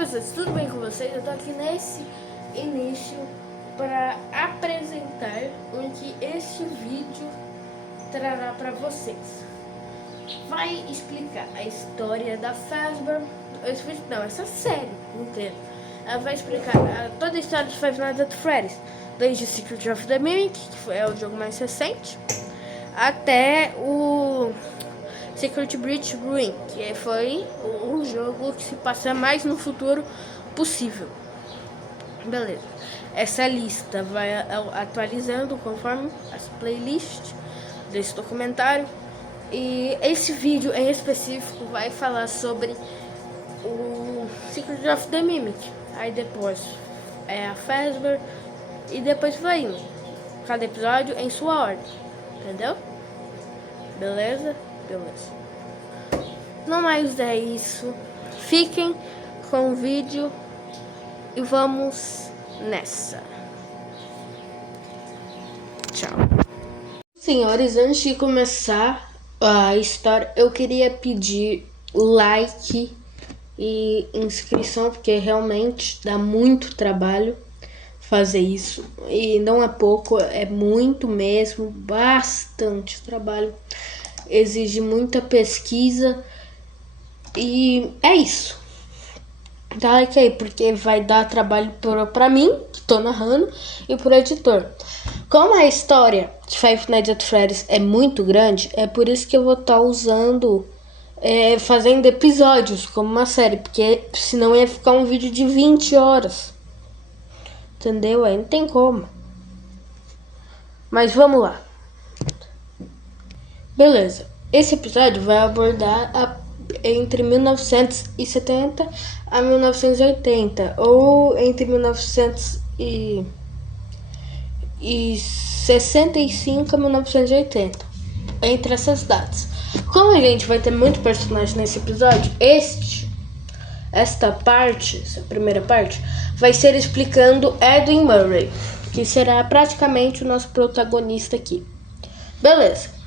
pessoas, tudo bem com vocês? Eu tô aqui nesse início para apresentar o que este vídeo trará para vocês. Vai explicar a história da Fazbear, essa série inteira. Ela vai explicar toda a história de Five Nights at Freddy's, desde Secret of the Mimic, que é o jogo mais recente, até o Secret Breach Ruin, que foi um jogo que se passa mais no futuro possível. Beleza. Essa lista vai atualizando conforme as playlists desse documentário. E esse vídeo em específico vai falar sobre o Secret of the Mimic. Aí depois é a Fazbear. E depois vai indo. Cada episódio em sua ordem. Entendeu? Beleza? Beleza. Não mais é isso. Fiquem com o vídeo e vamos nessa. Tchau. Senhores, antes de começar a história, eu queria pedir like e inscrição, porque realmente dá muito trabalho fazer isso. E não é pouco, é muito mesmo, bastante trabalho. Exige muita pesquisa. E é isso. Dá like aí, porque vai dar trabalho pra mim, que tô narrando, e pro editor. Como a história de Five Nights at Freddy's é muito grande, é por isso que eu vou estar usando, fazendo episódios como uma série, porque senão ia ficar um vídeo de 20 horas. Entendeu? Aí não tem como. Mas vamos lá. Beleza. Esse episódio vai abordar entre 1970 a 1980, ou entre 1965 a Essa datas. Como a gente vai ter muito personagem nesse episódio, essa primeira parte, vai ser explicando Edwin Murray, que será praticamente o nosso protagonista aqui. Beleza.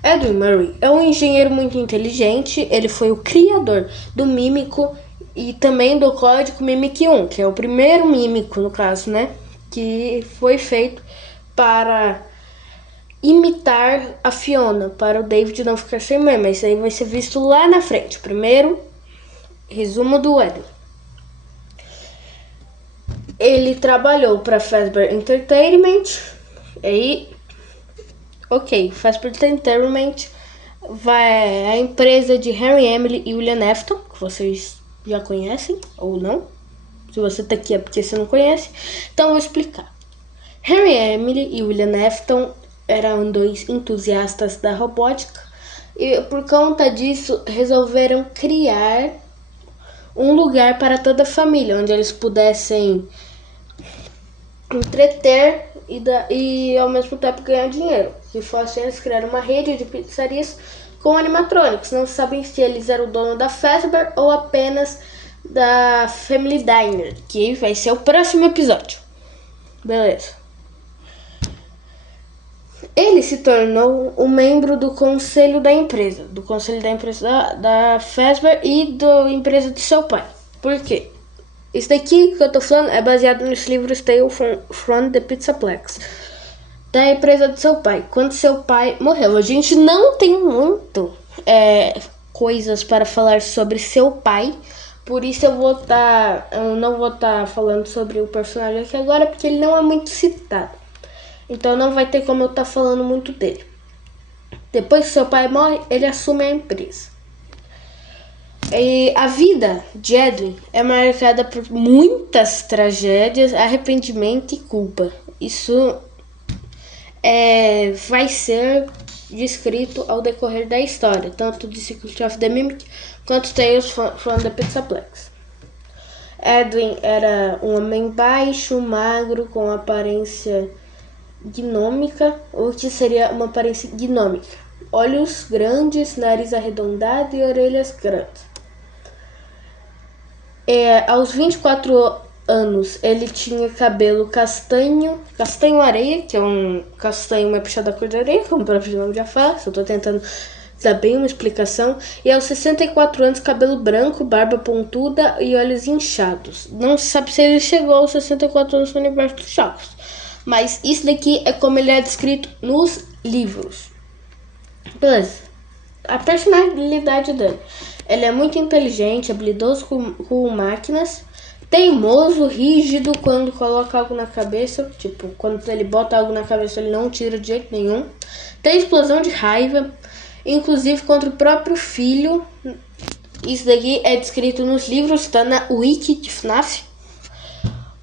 Edwin Murray é um engenheiro muito inteligente. Ele foi o criador do Mímico e também do código Mimic 1, que é o primeiro Mímico, no caso, né? Que foi feito para imitar a Fiona, para o David não ficar sem mãe, mas isso aí vai ser visto lá na frente. Primeiro, resumo do Edwin. Ele trabalhou para Fazbear Entertainment. Fazbear Entertainment é a empresa de Harry, Emily e William Afton, que vocês já conhecem, ou não. Se você tá aqui é porque você não conhece. Então eu vou explicar. Harry, Emily e William Afton eram dois entusiastas da robótica e por conta disso resolveram criar um lugar para toda a família, onde eles pudessem entreter e ao mesmo tempo ganhar dinheiro. Se fosse eles criaram uma rede de pizzarias com animatrônicos. Não sabem se eles eram o dono da Fazbear ou apenas da Family Diner, que vai ser o próximo episódio. Beleza. Ele se tornou um membro do conselho da empresa da Fazbear e da empresa de seu pai. Por quê? Isso daqui que eu tô falando é baseado nos livros Tales from the Pizzaplex, da empresa do seu pai, quando seu pai morreu. A gente não tem muito coisas para falar sobre seu pai, por isso eu não vou estar falando sobre o personagem aqui agora, porque ele não é muito citado. Então não vai ter como eu estar falando muito dele. Depois que seu pai morre, ele assume a empresa. E a vida de Edwin é marcada por muitas tragédias, arrependimento e culpa. Isso vai ser descrito ao decorrer da história, tanto de Secret of the Mimic quanto Tales from the Pizzaplex. Edwin era um homem baixo, magro, com aparência gnômica, ou que seria uma aparência gnômica. Olhos grandes, nariz arredondado e orelhas grandes. Aos 24 anos, ele tinha cabelo castanho areia, que é um castanho mais puxado da cor de areia, como o próprio nome já fala. Eu tô tentando dá bem uma explicação. E aos 64 anos, cabelo branco, barba pontuda e olhos inchados. Não se sabe se ele chegou aos 64 anos no universo dos jogos. Mas isso daqui é como ele é descrito nos livros. Beleza. A personalidade dele. Ele é muito inteligente, habilidoso com máquinas, teimoso, rígido quando coloca algo na cabeça. Tipo, quando ele bota algo na cabeça, ele não tira de jeito nenhum. Tem explosão de raiva, inclusive contra o próprio filho. Isso daqui é descrito nos livros, tá na wiki de FNAF.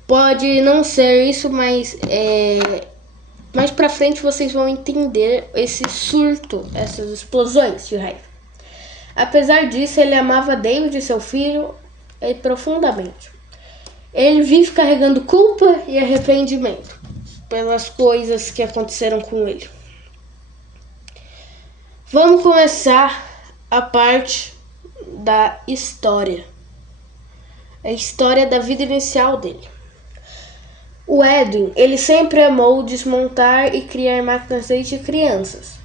Pode não ser isso, mas mais pra frente vocês vão entender esse surto, essas explosões de raiva. Apesar disso, ele amava David, seu filho, profundamente. Ele vive carregando culpa e arrependimento pelas coisas que aconteceram com ele. Vamos começar a parte da história. A história da vida inicial dele. O Edwin, ele sempre amou desmontar e criar máquinas desde crianças.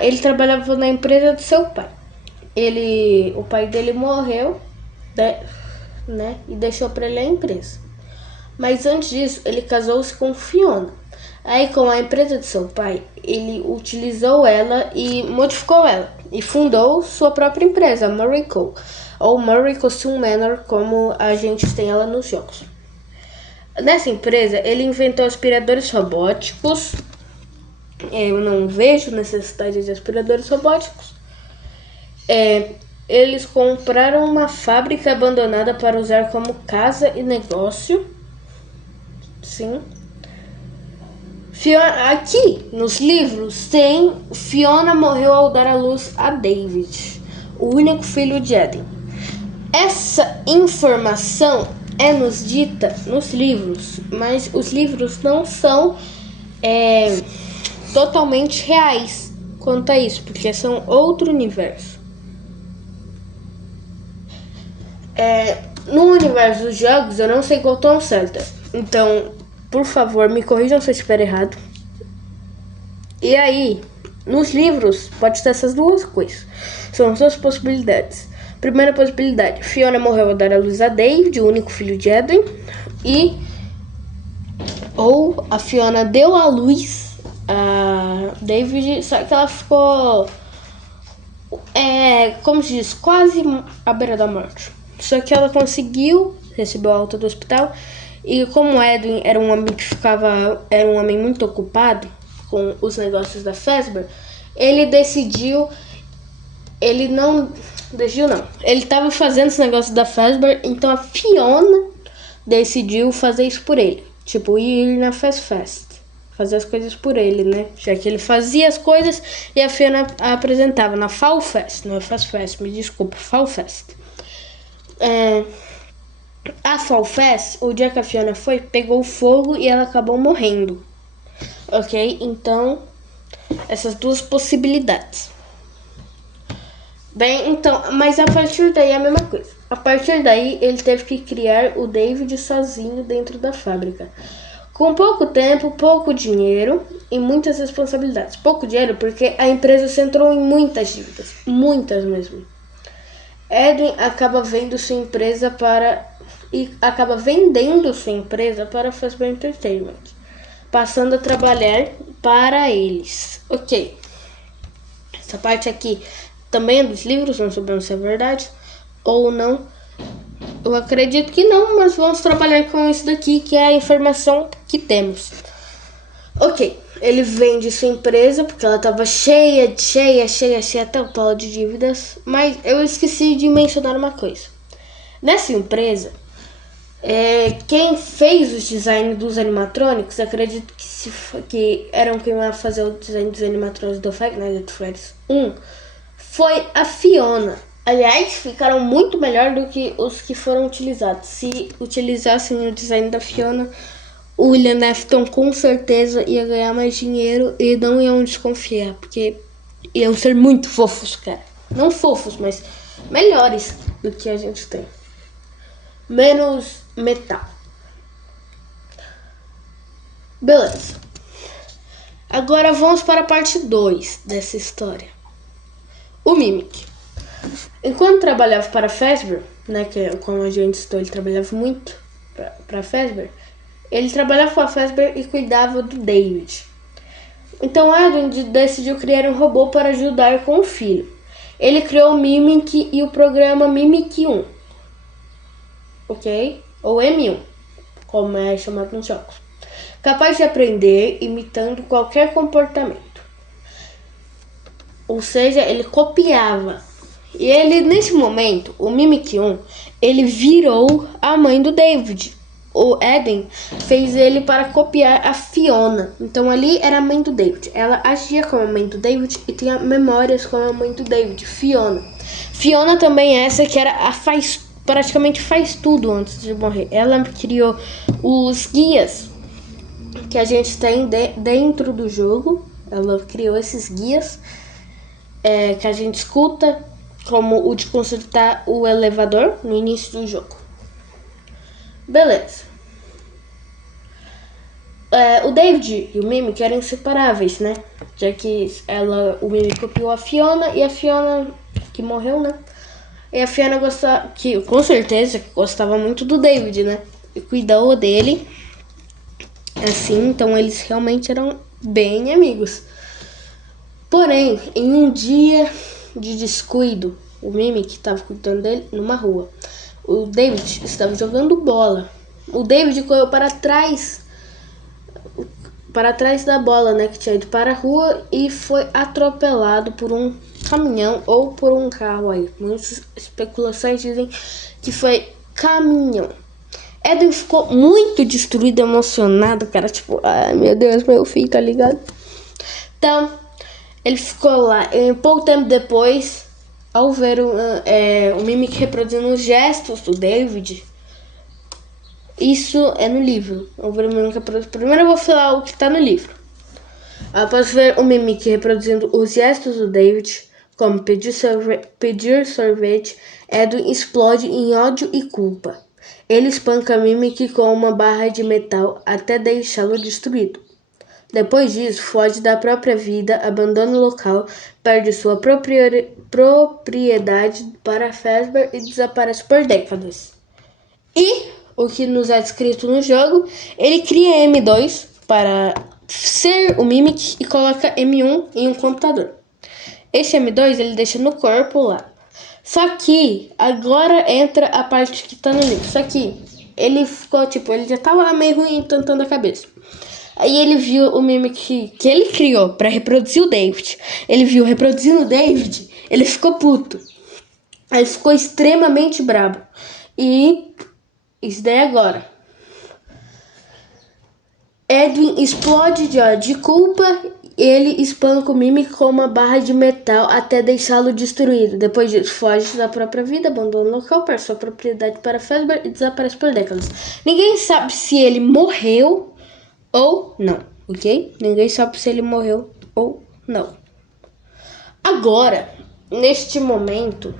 Ele trabalhava na empresa do seu pai. O pai dele morreu, né, e deixou para ele a empresa. Mas antes disso, ele casou-se com Fiona. Aí, com a empresa de seu pai, ele utilizou ela e modificou ela. E fundou sua própria empresa, Miracle, ou Miracle Steel Manor, como a gente tem ela nos jogos. Nessa empresa, ele inventou aspiradores robóticos. Eu não vejo necessidade de aspiradores robóticos. Eles compraram uma fábrica abandonada para usar como casa e negócio. Sim. Fiona, aqui nos livros tem Fiona morreu ao dar à luz a David, o único filho de Eden. Essa informação é nos dita nos livros, mas os livros não são totalmente reais quanto a isso, porque são outro universo. No universo dos jogos, eu não sei qual tão certa. Então, por favor, me corrijam se eu estiver errado. E aí, nos livros, pode ter essas duas coisas. São as duas possibilidades. Primeira possibilidade, Fiona morreu ao dar à luz a David, o único filho de Edwin. Ou a Fiona deu à luz a David, só que ela ficou, como se diz, quase à beira da morte. Só que ela conseguiu, recebeu a alta do hospital. E como Edwin era um homem muito ocupado com os negócios da Fazbear, ele estava fazendo esse negócio da Fazbear, então a Fiona decidiu fazer isso por ele. Tipo, ir na Fast, fazer as coisas por ele, né? Já que ele fazia as coisas e a Fiona apresentava na Fall Fest, não é Fast Fest, me desculpa, Fall Fest. A Fall Fest, o dia que a Fiona foi, pegou fogo e ela acabou morrendo. Ok? Então, essas duas possibilidades. Bem, então, mas a partir daí é a mesma coisa. A partir daí, ele teve que criar o David sozinho dentro da fábrica. Com pouco tempo, pouco dinheiro e muitas responsabilidades. Pouco dinheiro porque a empresa se entrou em muitas dívidas. Muitas mesmo. Edwin acaba vendendo sua empresa para Fazbear Entertainment, passando a trabalhar para eles. Ok. Essa parte aqui também é dos livros, não sabemos se é verdade ou não. Eu acredito que não, mas vamos trabalhar com isso daqui, que é a informação que temos. Ok, ele vende sua empresa porque ela estava cheia até o pau de dívidas. Mas eu esqueci de mencionar uma coisa. Nessa empresa, quem fez os designs dos animatrônicos, acredito que eram quem ia fazer o design dos animatrônicos do Five Nights at Freddy's 1, foi a Fiona. Aliás, ficaram muito melhor do que os que foram utilizados. Se utilizassem o design da Fiona, o William Afton com certeza ia ganhar mais dinheiro e não iam desconfiar, porque iam ser muito fofos, cara. Não fofos, mas melhores do que a gente tem. Menos metal. Beleza. Agora vamos para a parte 2 dessa história. O Mimic. Enquanto trabalhava para a Fazbear, né, que como a gente citou, ele trabalhava muito para a Fazbear, ele trabalhava com a Fazbear e cuidava do David. Então Edwin decidiu criar um robô para ajudar com o filho. Ele criou o Mimic e o programa Mimic 1, ok? Ou M1, como é chamado nos jogos. Capaz de aprender imitando qualquer comportamento. Ou seja, ele copiava. E ele, nesse momento, o Mimic 1, ele virou a mãe do David. O Eden fez ele para copiar a Fiona. Então ali era a mãe do David. Ela agia como a mãe do David e tinha memórias como a mãe do David, Fiona. Fiona também é essa que era praticamente faz tudo antes de morrer. Ela criou os guias que a gente tem dentro do jogo. Ela criou esses guias que a gente escuta, como o de consertar o elevador no início do jogo. Beleza. O David e o Mimic eram inseparáveis, né? Já que o Mimic copiou a Fiona e a Fiona que morreu, né? E a Fiona gostava, que com certeza gostava muito do David, né? E cuidou dele. Assim, então eles realmente eram bem amigos. Porém, em um dia de descuido, o Mimic estava cuidando dele numa rua. O David estava jogando bola. O David correu para trás da bola, né, que tinha ido para a rua e foi atropelado por um caminhão ou por um carro aí. Muitas especulações dizem que foi caminhão. Edwin ficou muito destruído, emocionado, cara, tipo, ai meu Deus, meu filho, tá ligado? Então, ele ficou lá. E pouco tempo depois, ao ver o Mimic reproduzindo os gestos do David, isso é no livro. Ao ver o Mimic reproduzindo, primeiro eu vou falar o que tá no livro. Após ver o Mimic reproduzindo os gestos do David, como pedir sorvete, Edwin explode em ódio e culpa. Ele espanca Mimic com uma barra de metal até deixá-lo destruído. Depois disso, foge da própria vida, abandona o local, perde sua propriedade para Fazbear e desaparece por décadas. E, o que nos é descrito no jogo, ele cria M2 para ser o Mimic e coloca M1 em um computador. Esse M2 ele deixa no corpo lá. Só que agora entra a parte que tá no livro. Só que ele ficou tipo, ele já tava meio ruim tentando a cabeça. Aí ele viu o Mimic que ele criou pra reproduzir o David. Ele viu reproduzindo o David, ele ficou puto. Ele ficou extremamente brabo. E isso daí agora. Edwin explode de ódio e culpa. Ele espanca o Mimic com uma barra de metal até deixá-lo destruído. Depois disso, foge da própria vida, abandona o local, perde sua propriedade para Fazbear e desaparece por décadas. Ninguém sabe se ele morreu ou não, ok? Ninguém sabe se ele morreu ou não. Agora, neste momento,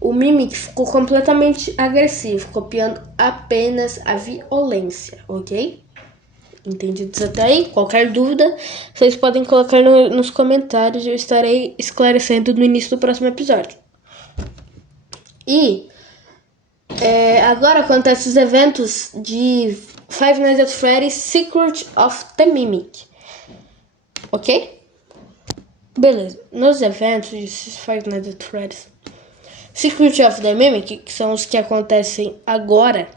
o Mimic ficou completamente agressivo, copiando apenas a violência, ok? Entendidos até aí? Qualquer dúvida, vocês podem colocar nos comentários e eu estarei esclarecendo no início do próximo episódio. E agora acontecem os eventos de Five Nights at Freddy's Secret of the Mimic. Ok? Beleza. Nos eventos de Five Nights at Freddy's Secret of the Mimic, que são os que acontecem agora,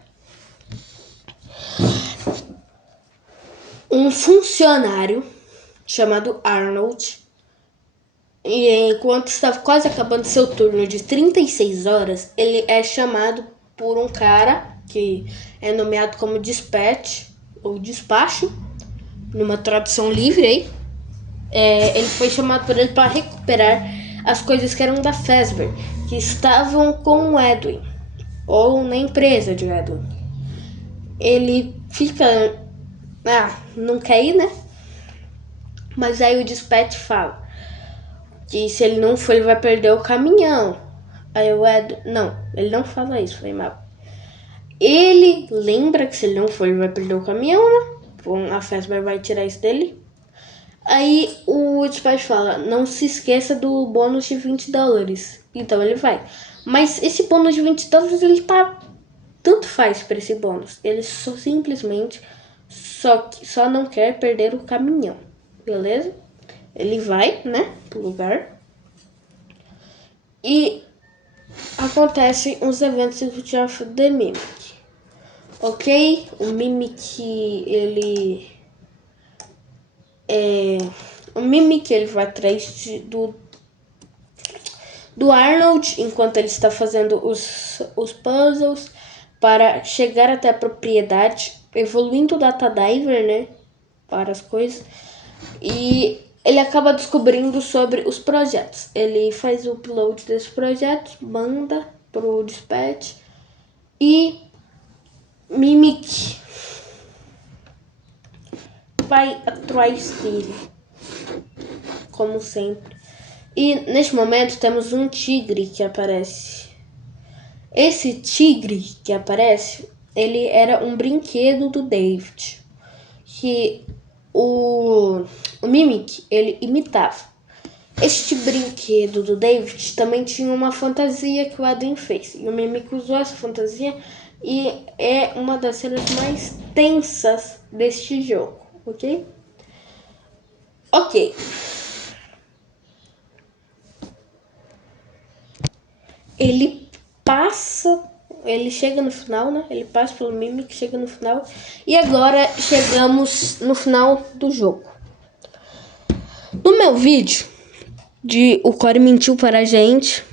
um funcionário chamado Arnold, e enquanto estava quase acabando seu turno de 36 horas, ele é chamado por um cara que é nomeado como dispatch ou despacho, numa tradução livre aí. Ele foi chamado por ele para recuperar as coisas que eram da Fazbear, que estavam com o Edwin, ou na empresa de Edwin. Ele fica... não quer ir, né? Mas aí o dispatch fala que se ele não for, ele vai perder o caminhão. Aí o Edwin... Não, ele não fala isso, foi mal. Ele lembra que se ele não for, ele vai perder o caminhão, né? Bom, a Fazbear vai tirar isso dele. Aí o despach fala, não se esqueça do bônus de $20. Então ele vai. Mas esse bônus de $20, ele tá... Tanto faz para esse bônus. Ele simplesmente só não quer perder o caminhão. Beleza? Ele vai, né, pro lugar. E acontecem os eventos of the Mimic. Ok? O Mimic, o Mimic, ele vai atrás do Arnold, enquanto ele está fazendo os puzzles para chegar até a propriedade, evoluindo o Data Diver, né, para as coisas. E ele acaba descobrindo sobre os projetos. Ele faz o upload desses projetos, manda pro dispatch e Mimic vai atrás dele, como sempre. E neste momento temos um tigre que aparece. Esse tigre que aparece, ele era um brinquedo do David, que o Mimic, ele imitava. Este brinquedo do David também tinha uma fantasia que o Edwin fez. E o Mimic usou essa fantasia e é uma das cenas mais tensas deste jogo, ok? Ok. Ele chega no final, né? Ele passa pelo Mimic, chega no final. E agora chegamos no final do jogo. No meu vídeo, o Corey mentiu para a gente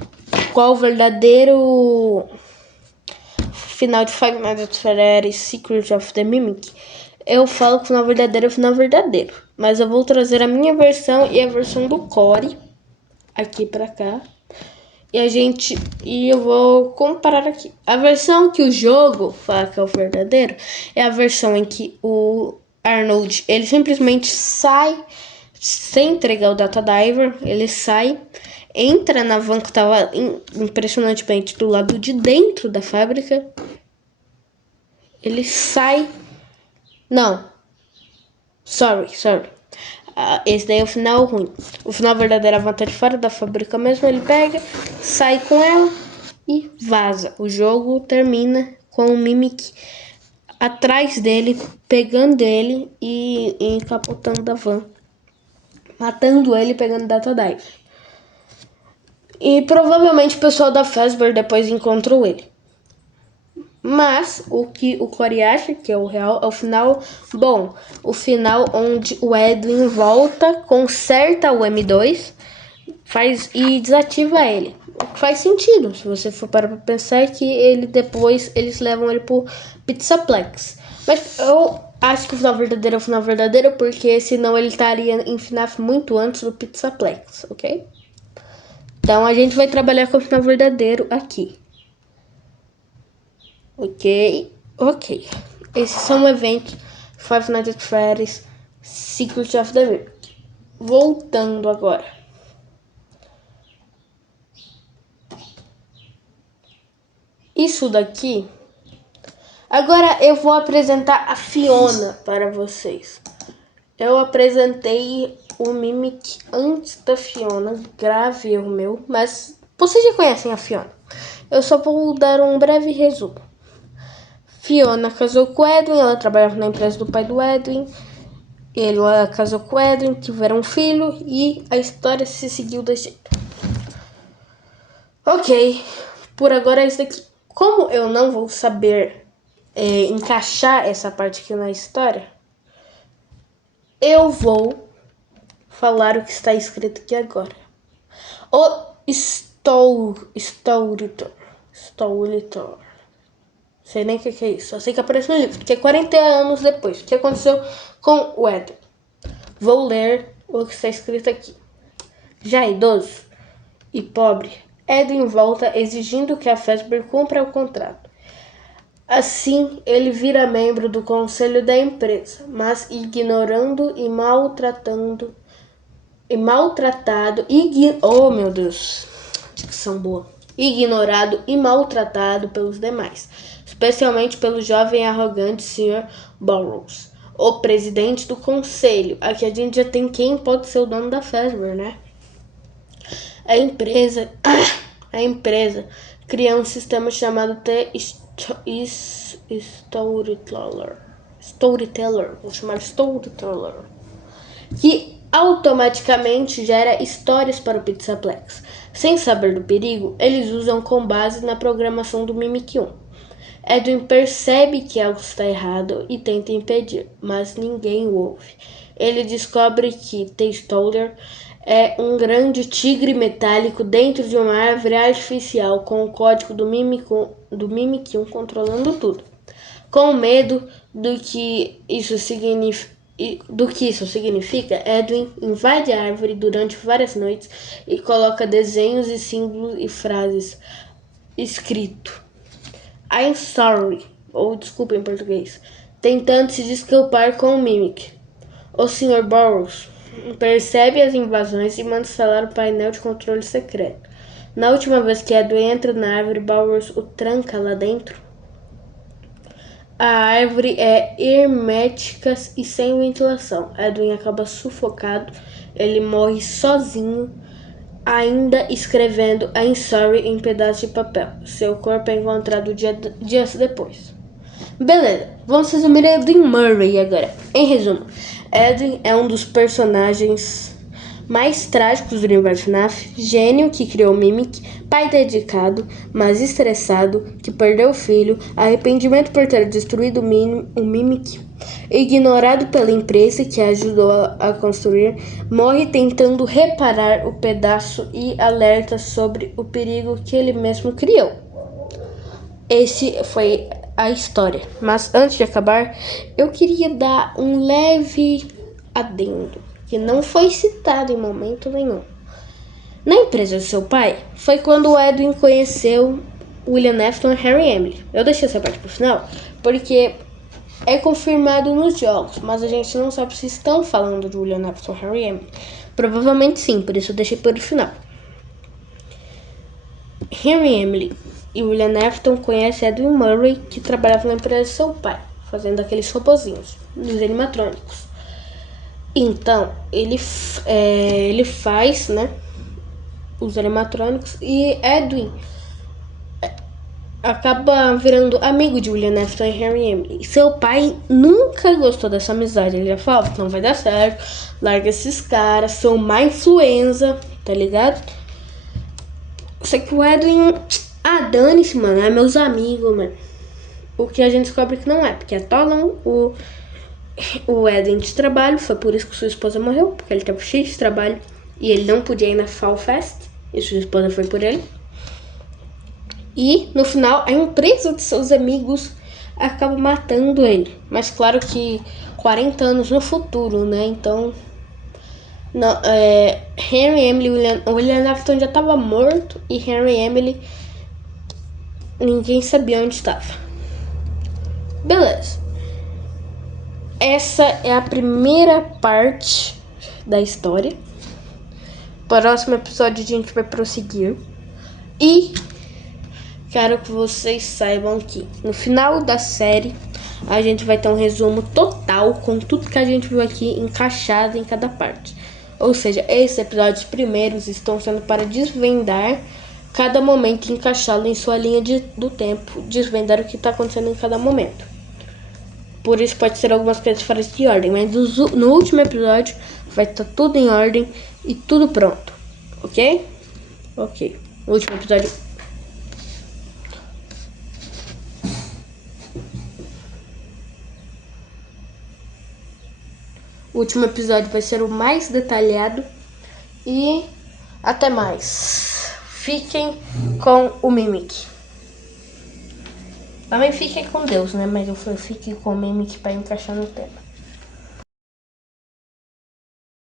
qual o verdadeiro final de Five Nights at Freddy's Secret of the Mimic, eu falo que o final verdadeiro é o final verdadeiro. Mas eu vou trazer a minha versão e a versão do Corey aqui pra cá. E eu vou comparar aqui. A versão que o jogo fala que é o verdadeiro é a versão em que o Arnold, ele simplesmente sai sem entregar o Data Diver. Ele sai, entra na van que estava impressionantemente do lado de dentro da fábrica. Ele sai... Não. Sorry. Esse daí é o final ruim. O final verdadeiro, a van tá de fora da fábrica mesmo. Ele pega, sai com ela e vaza. O jogo termina com o Mimic atrás dele, pegando ele e encapotando a van, matando ele, pegando Data Dive. E provavelmente o pessoal da Fazbear depois encontrou ele. Mas o que o Corey acha que é o real é o final bom. O final onde o Edwin volta, conserta o M2 e desativa ele. O que faz sentido, se você for parar pra pensar, que depois eles levam ele pro Pizzaplex. Mas eu acho que o final verdadeiro é o final verdadeiro, porque senão ele estaria em FNAF muito antes do Pizzaplex, ok? Então a gente vai trabalhar com o final verdadeiro aqui. Ok. Esses são eventos Five Nights at Freddy's Secret of the Mimic. Voltando agora. Isso daqui. Agora eu vou apresentar a Fiona para vocês. Eu apresentei o Mimic antes da Fiona, grave erro meu, mas vocês já conhecem a Fiona. Eu só vou dar um breve resumo. Fiona casou com o Edwin, ela trabalhava na empresa do pai do Edwin. Ela casou com o Edwin, tiveram um filho e a história se seguiu desse jeito. Ok, por agora é isso daqui. Como eu não vou saber encaixar essa parte aqui na história, eu vou falar o que está escrito aqui agora. O Stolitor. Sei nem o que é isso. Só sei que aparece no livro, que é 40 anos depois. O que aconteceu com o Edwin? Vou ler o que está escrito aqui. Já idoso e pobre, Edwin volta exigindo que a Fazbear cumpra o contrato. Assim, ele vira membro do conselho da empresa, mas ignorando e maltratado. Oh, meu Deus, dicção boa. Ignorado e maltratado pelos demais, especialmente pelo jovem e arrogante Sr. Burroughs. o presidente do conselho. Aqui a gente já tem quem pode ser o dono da Fazbear, né? A empresa cria um sistema chamado The Storyteller, vou chamar Storyteller, que automaticamente gera histórias para o Pizzaplex. Sem saber do perigo, eles usam com base na programação do Mimic 1. Edwin percebe que algo está errado e tenta impedir, mas ninguém o ouve. Ele descobre que The Storyteller é um grande tigre metálico dentro de uma árvore artificial com o código do Mimic 1 controlando tudo. Com medo do que isso significa, Edwin invade a árvore durante várias noites e coloca desenhos e símbolos e frases escrito I'm sorry, ou desculpa em português, tentando se desculpar com o Mimic. O Sr. Burroughs percebe as invasões e manda instalar o painel de controle secreto. Na última vez que Edwin entra na árvore, Burroughs o tranca lá dentro. A árvore é hermética e sem ventilação. Edwin acaba sufocado. Ele morre sozinho, ainda escrevendo I'm sorry em pedaços de papel. Seu corpo é encontrado dias depois. Beleza, vamos resumir Edwin Murray agora. Em resumo, Edwin é um dos personagens mais trágicos do universo FNAF, gênio que criou o Mimic, pai dedicado, mas estressado, que perdeu o filho, arrependimento por ter destruído o Mimic, ignorado pela empresa que ajudou a construir, morre tentando reparar o pedaço e alerta sobre o perigo que ele mesmo criou. Esse foi a história, mas antes de acabar, eu queria dar um leve adendo, que não foi citado em momento nenhum. Na empresa do seu pai, foi quando o Edwin conheceu William Afton e Harry Emily. Eu deixei essa parte pro final, porque é confirmado nos jogos, mas a gente não sabe se estão falando de William Afton e Harry Emily. Provavelmente sim, por isso eu deixei para o final. Harry Emily e William Afton conhecem Edwin Murray, que trabalhava na empresa do seu pai, fazendo aqueles robozinhos, dos animatrônicos. Então, ele faz, né, os animatrônicos, e Edwin acaba virando amigo de William Afton e Harry Emily. E seu pai nunca gostou dessa amizade. Ele já falava que não vai dar certo, larga esses caras, são má influenza, tá ligado? Só que o Edwin, dane-se, mano, é meus amigos, mano. O que a gente descobre que não é, porque atolam o Edwin de trabalho. Foi por isso que sua esposa morreu, porque ele tava cheio de trabalho e ele não podia ir na Fall Fest, e sua esposa foi por ele. E no final a empresa de seus amigos acaba matando ele, mas claro que 40 anos no futuro, né? Então não, Harry Emily, William Afton já estava morto, e Harry Emily ninguém sabia onde estava. Beleza, essa é a primeira parte da história. Próximo episódio a gente vai prosseguir, e quero que vocês saibam que no final da série a gente vai ter um resumo total com tudo que a gente viu aqui encaixado em cada parte. Ou seja, esses episódios primeiros estão sendo para desvendar cada momento e encaixá-lo em sua linha do tempo, desvendar o que está acontecendo em cada momento. Por isso pode ser algumas coisas fora de ordem, mas no último episódio vai estar tudo em ordem e tudo pronto, ok? Ok, no último episódio. O último episódio vai ser o mais detalhado. E até mais. Fiquem com o Mimic. Também fiquem com Deus, né? Mas eu falei, fiquem com o Mimic para encaixar no tema.